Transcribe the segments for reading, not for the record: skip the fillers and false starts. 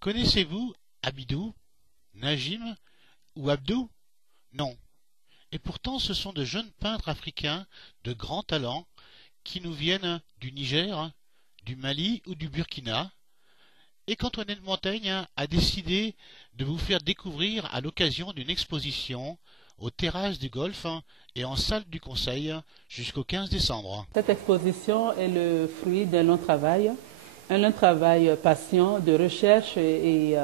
Connaissez-vous Abidou, Najim ou Abdou? Non. Et pourtant ce sont de jeunes peintres africains de grand talent qui nous viennent du Niger, du Mali ou du Burkina, et qu'Antoinette Montaigne a décidé de vous faire découvrir à l'occasion d'une exposition aux terrasses du Golfe et en salle du Conseil jusqu'au 15 décembre. Cette exposition est le fruit d'un un long travail patient de recherche et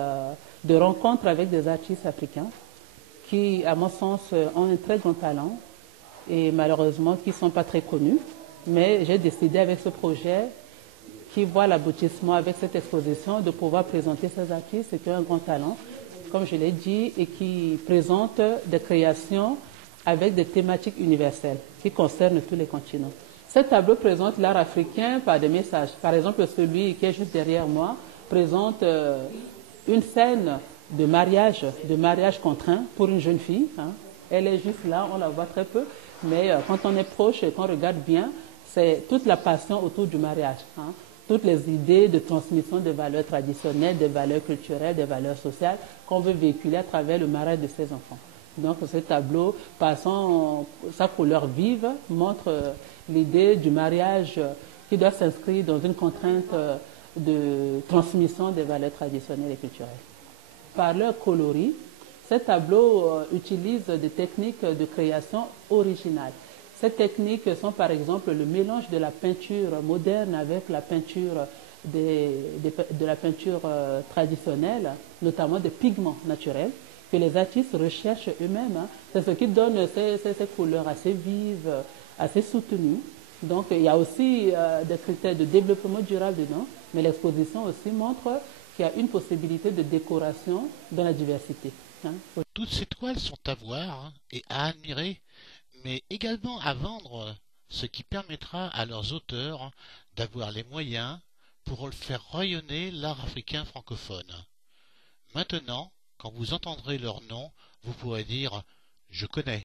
de rencontre avec des artistes africains qui, à mon sens, ont un très grand talent et malheureusement qui ne sont pas très connus. Mais j'ai décidé avec ce projet qui voit l'aboutissement avec cette exposition de pouvoir présenter ces artistes qui ont un grand talent, comme je l'ai dit, et qui présentent des créations avec des thématiques universelles qui concernent tous les continents. Ce tableau présente l'art africain par des messages. Par exemple, celui qui est juste derrière moi présente une scène de mariage contraint pour une jeune fille. Elle est juste là, on la voit très peu, mais quand on est proche et qu'on regarde bien, c'est toute la passion autour du mariage. Toutes les idées de transmission des valeurs traditionnelles, des valeurs culturelles, des valeurs sociales qu'on veut véhiculer à travers le mariage de ses enfants. Donc ce tableau, par sa couleur vive, montre l'idée du mariage qui doit s'inscrire dans une contrainte de transmission des valeurs traditionnelles et culturelles. Par leur coloris, ces tableaux utilisent des techniques de création originales. Ces techniques sont par exemple le mélange de la peinture moderne avec la peinture de la peinture traditionnelle, notamment des pigments naturels que les artistes recherchent eux-mêmes. C'est ce qui donne ces couleurs assez vives, assez soutenues. Donc il y a aussi des critères de développement durable dedans, mais l'exposition aussi montre qu'il y a une possibilité de décoration dans la diversité. Toutes ces toiles sont à voir et à admirer, mais également à vendre, ce qui permettra à leurs auteurs d'avoir les moyens pour faire rayonner l'art africain francophone. Maintenant, quand vous entendrez leur nom, vous pourrez dire « Je connais ».